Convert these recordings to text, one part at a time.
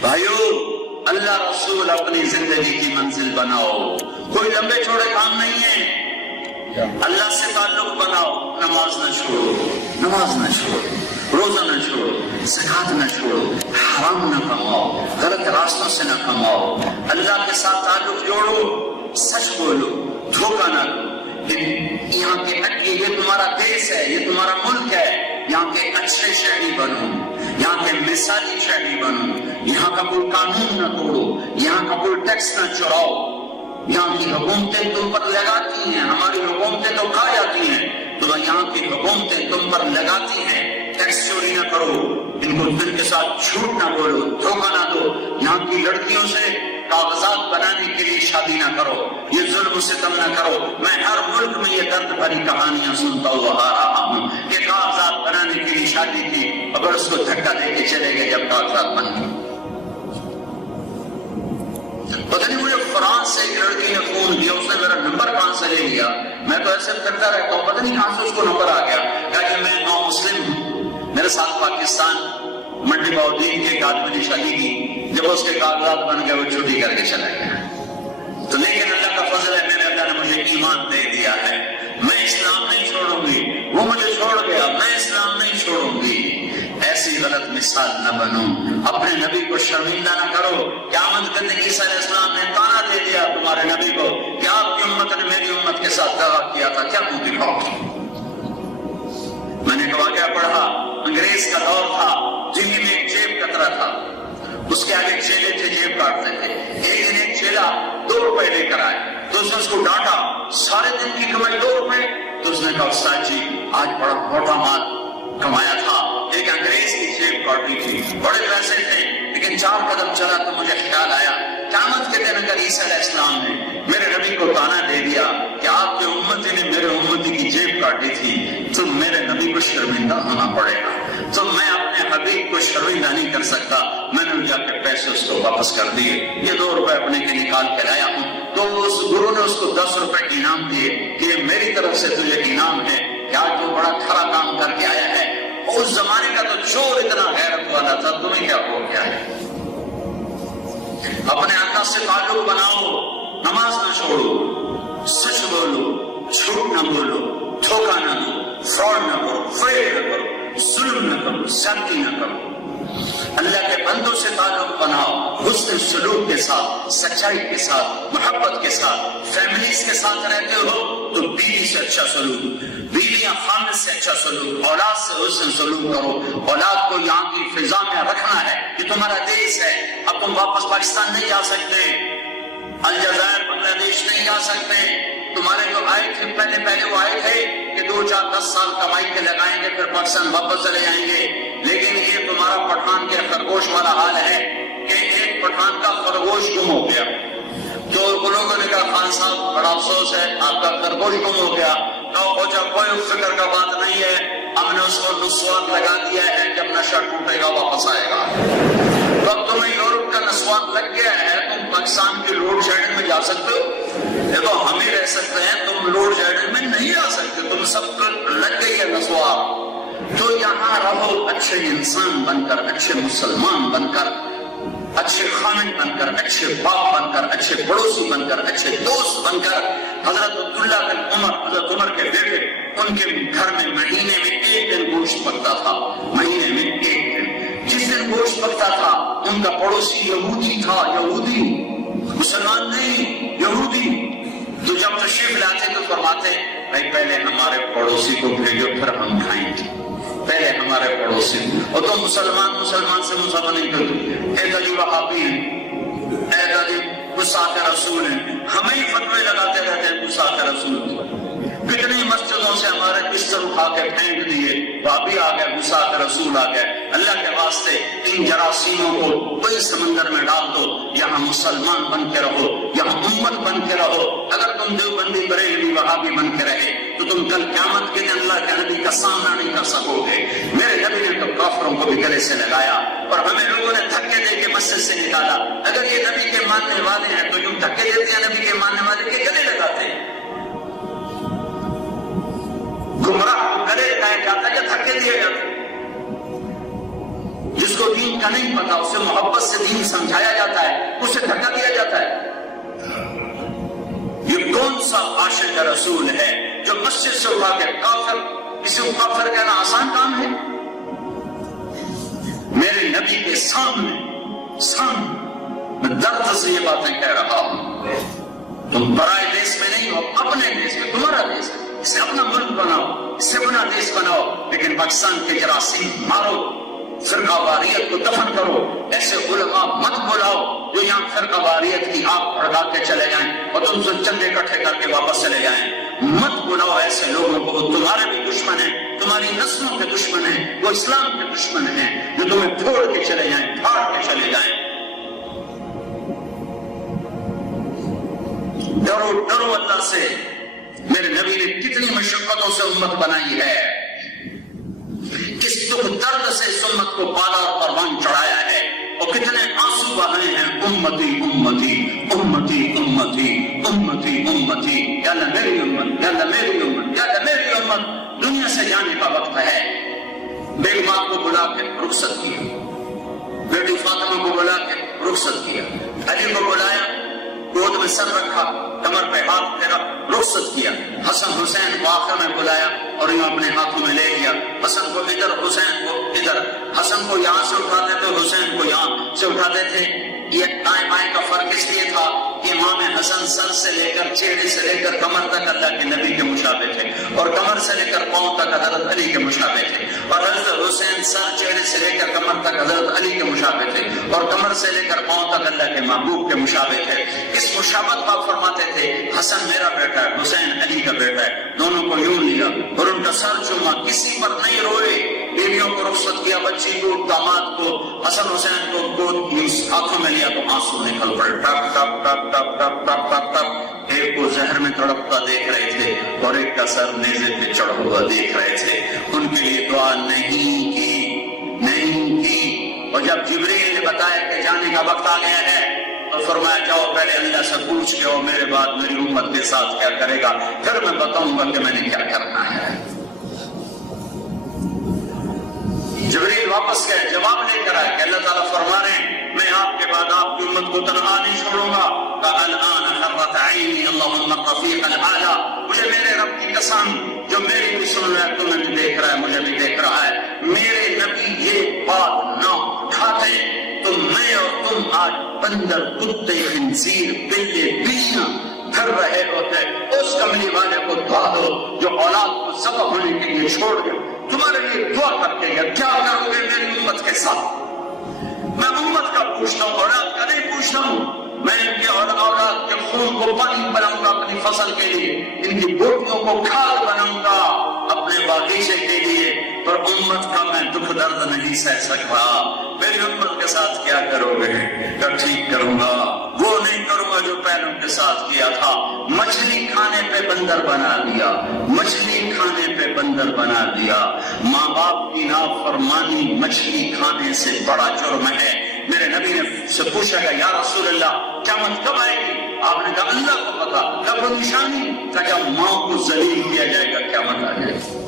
بھائیو اللہ رسول اپنی زندگی کی منزل بناؤ، کوئی لمبے چوڑے کام نہیں ہے، اللہ سے تعلق بناؤ، نماز نہ چھوڑو، نماز نہ چھوڑو، روزہ نہ چھوڑو، زکات نہ چھوڑو، حرام نہ کماؤ، غلط راستوں سے نہ کماؤ، اللہ کے ساتھ تعلق جوڑو، سچ بولو، دھوکہ نہ دو۔ یہاں کے یہ تمہارا دیش ہے، یہ تمہارا ملک ہے، یہاں کے اچھے شہری بنو، یہاں کے مثالی شہری بنو، یہاں کا کوئی قانون نہ توڑو، یہاں کا کوئی ٹیکس نہ چراؤ، یہاں کی حکومتیں تم پر لگاتی ہیں، ہماری حکومتیں تو کھا جاتی ہیں، تو یہاں کی حکومتیں تم پر لگاتی ہیں، ٹیکس چوری نہ کرو، ان کے ساتھ جھوٹ نہ بولو، دھوکہ نہ دو، یہاں کی لڑکیوں سے کاغذات بنانے کے لیے شادی نہ کرو، یہ ظلم و ستم نہ کرو۔ میں ہر ملک میں یہ درد بھری کہانیاں سنتا ہوا آ رہا ہوں کہ کاغذات بنانے کے لیے شادی کی، اگر اس کو دھکا دے کے چلے گئے جب کاغذات بن گئے۔ پتہ نہیں مجھے فرانس سے ایک لڑکی نے فون کیا، اس نے میرا نمبر کہاں سے لے لیا، میں تو ایسے کرتا رہتا ہوں، پتہ نہیں کہاں سے اس کو نمبر آ گیا، کہا کہ میں نو مسلم ہوں، میرے ساتھ پاکستان منڈی باؤدین کے ایک آدمی نے شادی کی، جب اس کے کاغذات بن گئے وہ چھٹی کر کے چلا گیا۔ تو لیکن اللہ کا فضل ہے، میرے اللہ نے مجھے ایمان دے دیا ہے، میں اسلام نہیں چھوڑوں گی، وہ مجھے چھوڑ گیا، میں اسلام نہیں چھوڑوں گی۔ ایسی غلط مثال نہ بنو، اپنے نبی کو شرمندہ نہ کرو۔ قیامت کے دن عیسیٰ علیہ السلام نے تانا دے دیا تمہارے نبی کو کہ آپ کی امت نے میری امت کے ساتھ دعویٰ کیا تھا، کیا منہ دکھاؤ گے؟ میں نے ایک واقعہ پڑھا، انگریز کا دور تھا، جن میں ایک جیب کترا تھا، اس کے آگے چیلے تھے جیب کاٹتے تھے، ایک دن ایک چیلا 2 روپے لے کر آئے تو اس نے اس کو ڈانٹا، سارے دن کی کمائی 2 روپے، تو اس نے کہا استاد جی آج بڑا موٹا مال کمایا تھا، ایک انگریز کی جیب کاٹی تھی، بڑے پیسے تھے، لیکن 4 قدم چلا تو مجھے خیال آیا قیامت کے دن اگر عیسیٰ علیہ السلام نے میرے نبی کو تانا دے دیا کہ آپ کے امتی نے میرے امتی کی جیب کاٹی تھی، تو میرے نبی کو شرمندہ ہونا پڑے گا، تو میں اپنے حبیب کو شرمندہ نہیں کر سکتا۔ میں نے جا کے پیسے اس کو واپس کر دیے، یہ 2 روپے اپنے کے نکال کے لایا ہوں، تو اس گرو نے اس کو 10 روپے انعام دیے کہ یہ میری طرف سے تجھے انعام ہے کہ آج وہ بڑا کھڑا کام کر کے آیا ہے۔ اس زمانے کا تو چور اتنا غیرت والا تھا، تمہیں کیا ہو گیا ہے؟ اپنے اللہ سے تعلق بناؤ، نماز نہ چھوڑو، سچ بولو، جھوٹ نہ بولو، دھوکہ نہ دو، فراڈ نہ کرو، فریب نہ کرو، ظلم نہ کرو، زیادتی نہ کرو۔ اللہ کے بندوں سے تعلق بناؤ، حسن سلوک کے ساتھ، سچائی کے ساتھ، محبت کے ساتھ۔ فیملیز کے ساتھ رہتے ہو تو بیوی سے اچھا سلوک، بیویاں خامد سے اچھا سلوک، اولاد سے حسن سلوک کرو۔ اولاد کو یہاں کی فضا میں رکھنا ہے، یہ تمہارا دیش ہے، اب تم واپس پاکستان نہیں جا سکتے، الجزائر بنگلہ دیش نہیں جا سکتے۔ تمہارے جو آئے تھے پہلے وہ آئے تھے کہ 2 4 10 سال کمائی کے لگائیں گے پھر پاکستان واپس چلے جائیں گے، لیکن یہ تمہارا پٹھان کے خرگوش والا حال ہے کہ ایک پٹھان کا خرگوش گم ہو گیا، تو لوگوں نے کہا خان صاحب بڑا افسوس ہے آپ کا خرگوش گم ہو گیا، کوئی فکر کا بات نہیں ہے، ہم نے اس کو نسوان لگا دیا ہے، جب نشہ ٹوٹے گا واپس آئے گا۔ تو اب تمہیں یورپ کا نسوان لگ گیا ہے، تم پاکستان کی لوڈ شیڈنگ میں جا سکتے ہو؟ یہ تو ہم ہی رہ سکتے ہیں، تم لوڈ شیڈنگ میں نہیں آ سکتے، تم سب کو لگ گئی ہے نسوان۔ تو یہاں رہو اچھے انسان بن کر، اچھے مسلمان بن کر، اچھے خامن بن کر، اچھے باپ بن کر، اچھے پڑوسی بن کر، اچھے دوست بن کر۔ حضرت عبداللہ بن عمر، حضرت عمر کے بیٹے، ان کے گھر میں مہینے میں 1 دن گوشت پکتا تھا، مہینے میں 1 دن۔ جس دن گوشت پکتا تھا ان کا پڑوسی یہودی تھا، یہودی، مسلمان نہیں، یہودی۔ تو جب تشریف لاتے تو فرماتے بھائی پہلے ہمارے پڑوسی کو بھیجو پھر ہم کھائیں گے، پہلے ہمارے پڑوسی، اور تو مسلمان سے مسلمان نہیں کرتے، اے علی وہابی ہیں، اے علی گستاخ رسول ہیں، ہمیں ہی فتوے لگاتے رہتے ہیں گستاخ رسول۔ کتنی مسجدوں سے ہمارے بستر اٹھا کے پھینک دیے، وہابی آ گئے، گستاخ رسول آ گئے۔ اللہ کے واسطے ان جراثیموں کو کوئی سمندر میں ڈال دو، یہاں مسلمان بن کے رہو، یہاں امت بن کے رہو۔ اگر تم دیوبندی بریلوی وہابی بن کے رہے تو تم کل قیامت کے دن اللہ کے نبی کا سامنا نہیں کر سکو گے۔ میرے نبی نے تو کافروں کو بھی گلے سے لگایا اور ہمیں لوگوں نے دھکے دے کے مسجد سے نکالا۔ اگر یہ نبی کے ماننے والے ہیں تو جو دھکے دیتے ہیں نبی کے ماننے والے کے گلے لگاتے ہیں۔ گمراہ کو گلے لگایا جاتا ہے یا دھکے دیے جاتے ہیں؟ جس کو دین کا نہیں پتا اسے محبت سے دین سمجھایا جاتا ہے، اسے دھکا دیا جاتا ہے۔ یہ کون سا عاشق رسول ہے جو مسجد سے اٹھا کے کافر، کسی کو کافر کہنا آسان کام ہے؟ میرے نبی کے سامنے میں درد سے یہ باتیں کہہ رہا ہوں۔ تم برائے دیش میں نہیں ہو، اپنے دیش میں، تمہارا دیش ہے، اسے اپنا ملک بناؤ، اسے اپنا دیش بناؤ، لیکن پاکستان کے جراثیم مارو، فرقہ واریت کو دفن کرو۔ ایسے علماء مت بلاؤ جو یہاں فرقہ واریت کی آگ بھڑکا کے چلے جائیں اور تم سے چندے اکٹھے کر کے واپس چلے جائیں۔ مت بلاؤ ایسے لوگوں کو، وہ تمہارے بھی دشمن ہیں، تمہاری نسلوں کے دشمن ہیں، وہ اسلام کے دشمن ہیں، جو تمہیں پھوڑ کے چلے جائیں، پھاڑ کے چلے جائیں۔ ڈرو ڈرو اللہ سے۔ میرے نبی نے کتنی مشقتوں سے امت بنائی ہے، کس دکھ درد سے اس امت کو بالا اور پروان چڑھایا ہے، اور کتنے آنسو بہائے ہیں، امتی امتی امتی امتی امتی امتی، یا اللہ میری امت، یا اللہ میری امت، یا اللہ میری امت۔ دنیا سے جانے کا وقت ہے۔ بیگمات کو بلا کے رخصت کیا، بیٹی فاطمہ کو بلا کے رخصت کیا، علی کو بلایا، گود میں سر رکھا، کمر پہ ہاتھ پھیرا، رخصت کیا۔ حسن حسین کو آخر میں بلایا اور یوں اپنے ہاتھوں میں لے لیا، حسن کو ادھر، حسین کو ادھر، حسن کو یہاں سے اٹھاتے تھے، حسین کو یہاں سے اٹھاتے تھے۔ یہ دائیں بائیں کا فرق اس لیے تھا کہ امام حسن سر سے لے کر، چہرے سے لے کر کمر تک اللہ کے نبی کے مشابہ تھے، اور کمر سے لے کر پاؤں تک حضرت علی کے مشابہ تھے، اور حضرت حسین سر، چہرے سے لے کر کمر تک حضرت علی کے مشابہ تھے، اور کمر سے لے کر پاؤں تک اللہ کے محبوب کے مشابہ تھے۔ اس مشابہت کا فرماتے تھے حسن میرا بیٹا ہے، حسین علی کا بیٹا ہے۔ دونوں کو یوں لیا اور ان کا سر چوما، کسی پر نہیں روئے۔ بیویوں کو رخصت کیا، بچی کو، داماد کو، حسن حسین کو گود ہاتھوں میں لیا تو آنسو نکل پڑے، ٹپ ٹپ ٹپ ٹپ ٹپ ٹپ ٹپ ٹپ۔ ایک کو زہر میں تڑپتا دیکھ رہے تھے اور ایک کا سر نیزے پہ چڑھا ہوا دیکھ رہے تھے۔ ان کے لیے دعا نہیں کی، اور جب جبریل نے بتایا کہ جانے کا وقت آ گیا ہے تو فرمایا جاؤ پہلے اللہ سے پوچھ کے اور میرے بعد میری امت کے ساتھ کیا کرے گا، پھر میں بتاؤں گا کہ میں نے کیا کرنا ہے۔ جبریل واپس گئے، جواب لے کر آئے کہ اللہ تعالیٰ فرما رہے ہیں میں آپ کے بعد آپ کی امت کو تنہا نہیں چھوڑوں گا۔ الآن حرت عینی اللہم الرفیق الاعلیٰ، مجھے میرے رب کی قسم جو میری بھی سن رہا ہے، تمہیں بھی دیکھ رہا ہے، مجھے بھی دیکھ رہا ہے، میرے نبی یہ بات نہ اٹھاتے تو میں اور تم آج بندر، کتے، خنزیر، بلے، بلیاں پھر رہے ہوتے۔ اس کملی والے کو دعا دو جو اولاد کو ذبح ہونے کے لیے چھوڑ دے، تمہارے لیے دعا کرتے ہیں کیا کرو گے میری امت کے ساتھ؟ میں امت کا پوچھتا ہوں، اولاد کا نہیں پوچھتا ہوں۔ میں ان کے اولاد کے خون کو پانی بناؤں گا اپنی فصل کے لیے، ان کی بوٹیوں کو کھاد بناؤں گا اپنے باغیچے کے لیے، پر امت کا میں دکھ درد نہیں سہ سکتا۔ میری امت کے ساتھ کیا کرو گے؟ کہ ٹھیک کروں گا، وہ نہیں کروں گا جو پہلوں کے ساتھ کیا تھا۔ مچھلی کھانے پہ بندر بنا دیا، مچھلی کھانے پہ بندر بنا دیا۔ ماں باپ کی نافرمانی مچھلی کھانے سے بڑا جرم ہے۔ میرے نبی نے سے پوچھا کہ یا رسول اللہ قیامت کب آئے گی؟ آپ نے کہا اللہ کو پتا، کب نشانی؟ کہ ماں کو ذلیل کیا جائے گا، قیامت آ جائے گی۔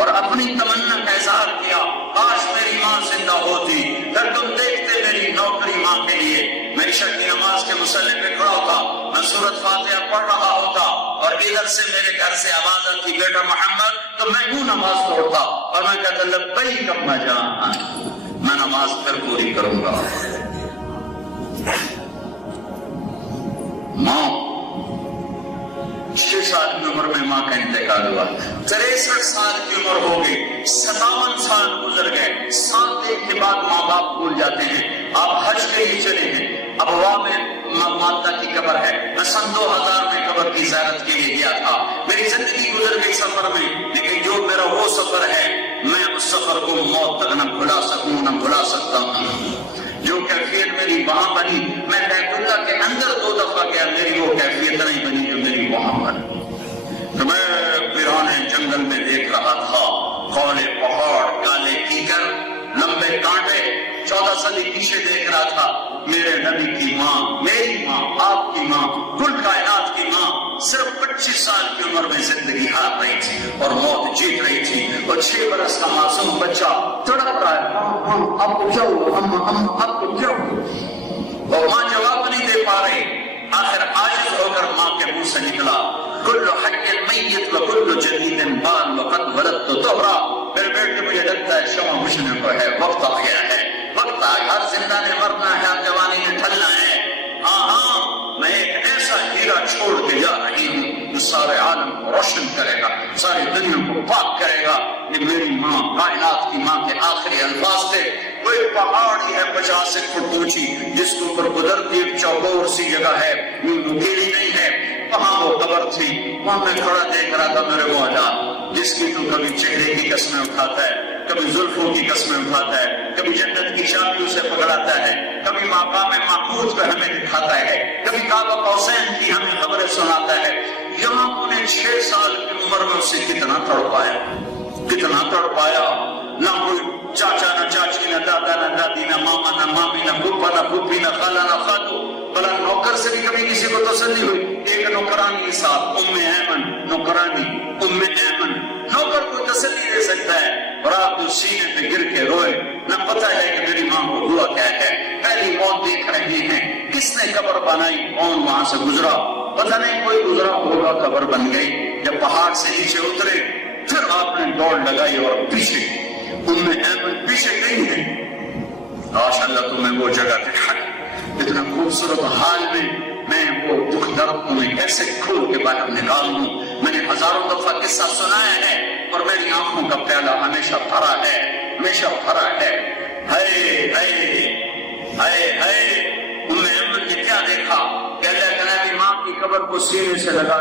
اور اپنی تمنا کا اظہار کیا، کاش میری ماں زندہ ہوتی، پھر تم دیکھتے میری نوکری ماں کے لیے۔ میں عشاء کی نماز کے مصلی پہ کھڑا ہوتا، میں سورۃ فاتحہ پڑھ رہا ہوتا اور ادھر سے میرے گھر سے آواز آتی بیٹا محمد، تو میں یوں نماز پڑھتا اور میں کہتا لبیک اما جان، میں نماز پھر پوری کروں گا۔ ماں 6 سال کی عمر میں ماں کا انتقال ہوا، 63 سال کی عمر ہو گئی، 57 سال گزر گئے، 7 دن کے بعد ماں باپ بھول جاتے ہیں۔ آپ حج کے لیے چلے ہیں، ابوا میں مادہ کی قبر ہے، میں سن 2000 میں قبر کی زیارت کے لیے گیا تھا۔ میری زندگی گزر گئی سفر میں، لیکن جو میرا وہ سفر ہے میں اس سفر کو موت تک نہ بھلا سکوں، نہ بھلا سکتا ہوں۔ جو کیفیت میری وہاں بنی، میں بیت اللہ کے اندر 2 دفعہ گیا، میری وہ کیفیت نہیں بنی جو میری وہاں بنی۔ تو میں پیرانے جنگل میں دیکھ رہا تھا، کالے پہاڑ، کالے کیکر، لمبے کانٹے، 14 صدی پیچھے دیکھ رہا تھا۔ میرے نبی کی ماں، میری ماں، آپ کی ماں، کل کائنات کی ماں صرف 25 سال کی عمر میں زندگی ہار رہی تھی اور موت جیت رہی تھی، اور 6 برس کا معصوم بچہ تڑپ رہا ہے، آپ کو کیا ہوا، آپ کو کیا ہوا، اور ماں جواب نہیں دے پا رہی۔ آخر عاجز ہو کر ماں کے منہ سے نکلا، کل حی میت وکل جدید بال وقد ولدت طہرا، میرے بیٹے مجھے لگتا ہے شمع بجھنے کو ہے، وقت آ گیا ہے، وقت آ گیا، ہر زندہ نے مرنا ہے، ہر جوانی نے ڈھلنا ہے۔ ہاں میں ایک ایسا ہیرا چھوڑ کے جا رہی ہوں جو سارے عالم کو روشن کرے گا، ساری دنیا کو پاک کرے گا۔ یہ میری ماں، کائنات کی ماں کے آخری الفاظ تھے۔ وہ ایک پہاڑی ہے 50 فٹ اونچی، جس کے اوپر قدرتی ایک چوکور سی جگہ ہے، نکیلی نہیں ہے، وہاں وہ قبر تھی۔ وہاں میں کھڑا دیکھ رہا تھا میرے مولا، جس کی تو کبھی چہرے کی قسمیں اٹھاتا ہے، کبھی زلفوں کی قسمیں اٹھاتا ہے، کبھی جنت کی چابیوں سے پکڑاتا ہے، کبھی مقام محمود پہ ہمیں دکھاتا ہے، کبھی کعبہ قوسین کی ہمیں خبریں سناتا ہے۔ یہاں انہیں 6 سال کی عمر میں اسے کتنا تڑپایا، کتنا تڑپایا۔ نہ کوئی چاچا، نہ چاچی، نہ دادا، نہ دادی، نہ ماما، نہ مامی، نہ پھوپھا، نہ پھوپھی، نہ خالہ، نہ خالو، بلا نوکر سے بھی کبھی کسی کو تسلی ہوئی۔ ایک نوکرانی کے ساتھ ام ایمن، نوکرانی ام ایمن، نوکر کو تسلی دے سکتا ہے، اور آپ جو سینے پہ گر کے روئے، نہ پتہ ہے کہ میری ماں کو ہوا کیا ہے، پہلی موت دیکھ رہی ہیں، کس نے قبر بنائی، کون وہاں سے گزرا، پتہ نہیں کوئی گزرا ہوگا، قبر بن گئی۔ جب پہاڑ سے نیچے اترے، پھر آپ نے دوڑ لگائی اور پیچھے ام ایمن پیچھے گئی ہے۔ ماشاءاللہ تمہیں وہ جگہ دکھائی، اتنا خوبصورت حال میں وہ دکھ درد تمہیں کیسے کھول کے باہر نکال دوں۔ میں نے ہزاروں دفعہ قصہ سنایا ہے، اور میری آنکھوں کا پیالہ ہمیشہ بھرا ہے، ہمیشہ بھرا ہے۔ ہائے ہائے ہائے ہائے، ام ایمن نے کیا دیکھا کہ اللہ تعالیٰ کی ماں کی قبر کو سینے سے لگا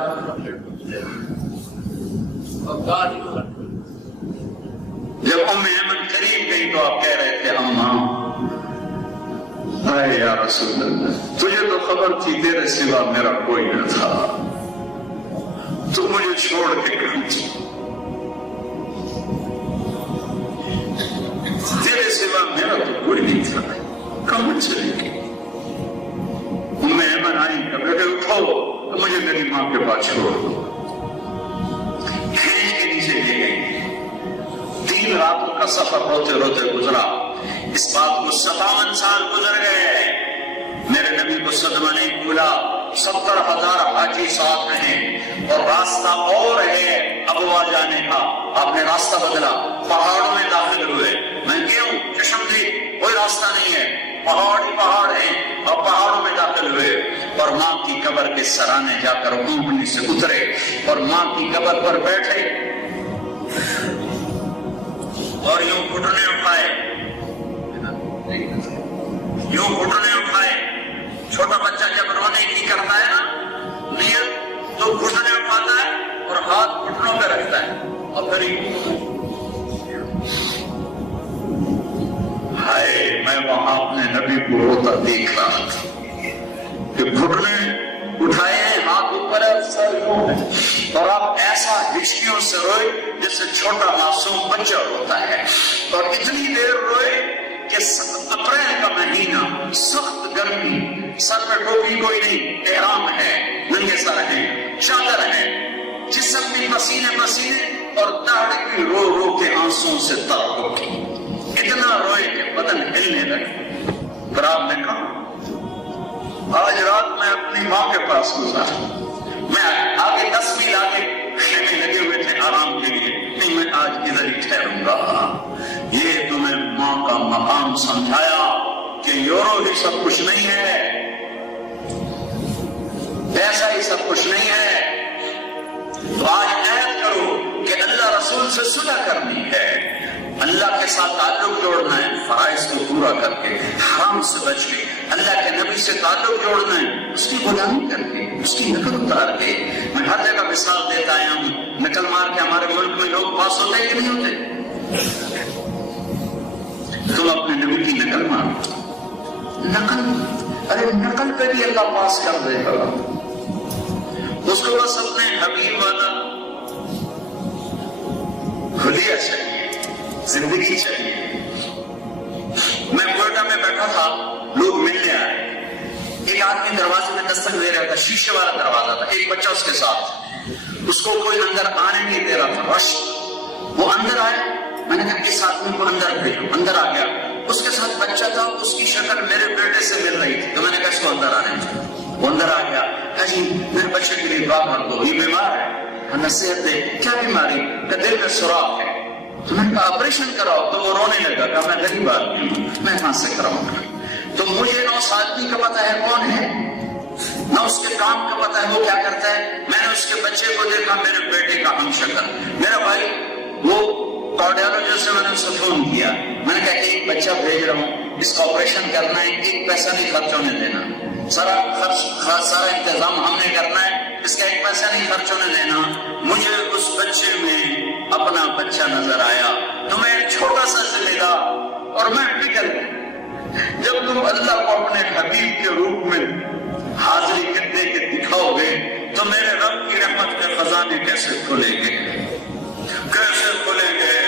جب ام ایمن قریب گئی تو آپ کہہ رہے تھے اماں، اے یا رسول اللہ، تجھے تو خبر تھی تیرے سوا میرا کوئی نہ تھا، تو مجھے چھوڑ کے کہاں تھی، تیرے سوا میرا تو کوئی نہیں تھا، کہاں چلے گی؟ ام ایمن آئی کہ بیٹے اٹھو، تو مجھے میری ماں کے پاس چھوڑ دو، کھینچ کے نیچے لے گئی۔ 3 راتوں کا سفر روتے روتے گزرا۔ اس بات کو 57 سال گزر گئے، میرے نبی کو صدمہ نہیں بھولا۔ 70,000 حاجی ساتھ رہے، اور راستہ اور ہے ابوا جانے کا۔ آپ نے راستہ بدلا، پہاڑوں میں داخل ہوئے۔ میں کیوں چشم دی، کوئی راستہ نہیں ہے، پہاڑ ہی پہاڑ ہیں، اور پہاڑوں میں داخل ہوئے، اور ماں کی قبر کے سرانے جا کر اونٹنی سے اترے، اور ماں کی قبر پر بیٹھے، اور یوں گھٹنے اٹھائے، یوں گھٹنے اٹھائے۔ چھوٹا بچہ جب رونے کی کرتا ہے نا نیت، تو گھٹنے اٹھاتا ہے اور ہاتھ گھٹنوں پہ رکھتا ہے، اور پھر ہائے، میں وہاں اپنے نبی کو روتا دیکھ رہا تھا کہ گھٹنے اٹھائے ہیں، ہاتھ اوپر ہے، سر یوں ہے، اور آپ ایسا ہچکیوں سے روئے جیسے چھوٹا معصوم بچہ روتا ہے، اور اتنی دیر روئے کہ اپریل کا مہینہ، سخت گرمی، سر پہ ٹوپی کوئی نہیں، احرام ہے، ننگے سر ہے، چادر ہے، جسم بھی پسینے پسینے، اور داڑھی بھی رو رو کے آنسوں سے تر ہو گئی۔ اتنا روئے کہ بدن ہلنے لگے۔ پھر آپ نے کہا آج رات میں اپنی ماں کے پاس گزارا، میں آگے 10 میل آگے خیمے لگے ہوئے تھے آرام کے لیے، نہیں میں آج ادھر ہی ٹھہروں گا۔ یہ تمہیں ماں کا مقام سمجھایا کہ یورو ہی سب کچھ نہیں ہے، پیسہ ہی سب کچھ نہیں ہے۔ تو آج عہد کرو کہ اللہ رسول سے صلح کرنی ہے، اللہ کے ساتھ تعلق جوڑنا ہے، فرائض کو پورا کر کے، حرام سے بچ کے، اللہ کے نبی سے تعلق جوڑنا ہے، اس کی غلامی کر کے، اس کی نقل اتار کے۔ میں ہر جگہ مثال دیتا آیا ہوں، نقل مار کے ہمارے ملک میں لوگ پاس ہوتے ہیں کہ نہیں ہوتے؟ تم اپنے نبی کی نقل مارو، نقل، ارے نقل پہ بھی اللہ پاس کر دے گا، اس کو بس اپنے حبیب والا حلیہ چاہیے، زندگی چاہیے۔ میں کوئٹہ میں بیٹھا تھا، لوگ ملنے آئے، ایک آدمی دروازے میں دستک دے رہا تھا، شیشے والا دروازہ تھا، ایک بچہ اس کے ساتھ، اس کو کوئی اندر آنے نہیں دے رہا تھا، رش وہ اندر آیا، میں نے کہا اس آدمی کو اندر بھیجو، اندر آ گیا، اس کے ساتھ بچہ تھا، اس کی شکل میرے بیٹے سے مل رہی تھی، تو میں نے کہا اس کو اندر آنے دو، وہ اندر آ گیا، کہا جی میرے بچے کے لیے دعا کر دو، یہ بیمار ہے، نصیحت دے، کیا بیماری؟ کہ دل میں سوراخ ہے، تو میں نے کہا آپریشن کراؤ، تو وہ رونے لگا، کہا میں غریب آدمی ہوں، میں کہاں سے کراؤں گا؟ تو مجھے نہ اس آدمی کا پتہ ہے کون ہے، نہ اس کے کام کا پتہ ہے وہ کیا کرتا ہے، میں نے اس کے بچے کو دیکھا میرے بیٹے کا ہم شکل، میرا بھائی وہ کارڈیالوجسٹ سے میں نے اسے فون کیا، میں نے کہا ایک بچہ بھیج رہا ہوں، اس کا آپریشن کرنا ہے، ایک پیسہ نہیں خرچ ہونے دینا، سارا انتظام ہم نے کرنا ہے، اس کا ایک پیسہ نہیں خرچ ہونے دینا۔ مجھے اس بچے میں اپنا بچہ نظر آیا تو میں چھوٹا سا سے ملا اور میں پگھل گیا۔ جب تم اللہ کو اپنے حبیب کے روپ میں حاضری دے کے دکھاؤ گے تو میرے رب کی رحمت کے خزانے کیسے کھلیں گے، کیسے کھلیں گے؟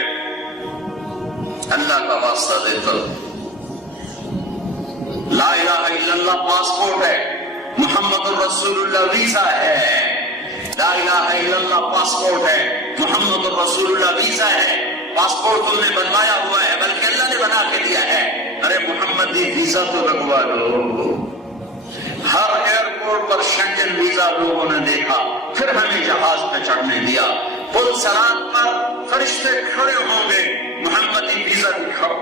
اللہ کا واسطہ دیتا لا الہ الا اللہ پاسپورٹ ہے، محمد الرسول اللہ ویزا ہے، لا الہ الا اللہ پاسپورٹ ہے، محمد الرسول اللہ ویزا ہے، پاسپورٹ تم نے بنوایا ہوا ہے بلکہ اللہ نے بنا کے دیا ہے، ارے محمدی ویزا تو لگوا لو۔ ہر ایئرپورٹ پر شنگن ویزا لوگوں نے دیکھا، پھر ہمیں جہاز پہ چڑھنے دیا، پل صراط پر فرشتے کھڑے ہوں گے، محمدی ویزا دکھاؤ۔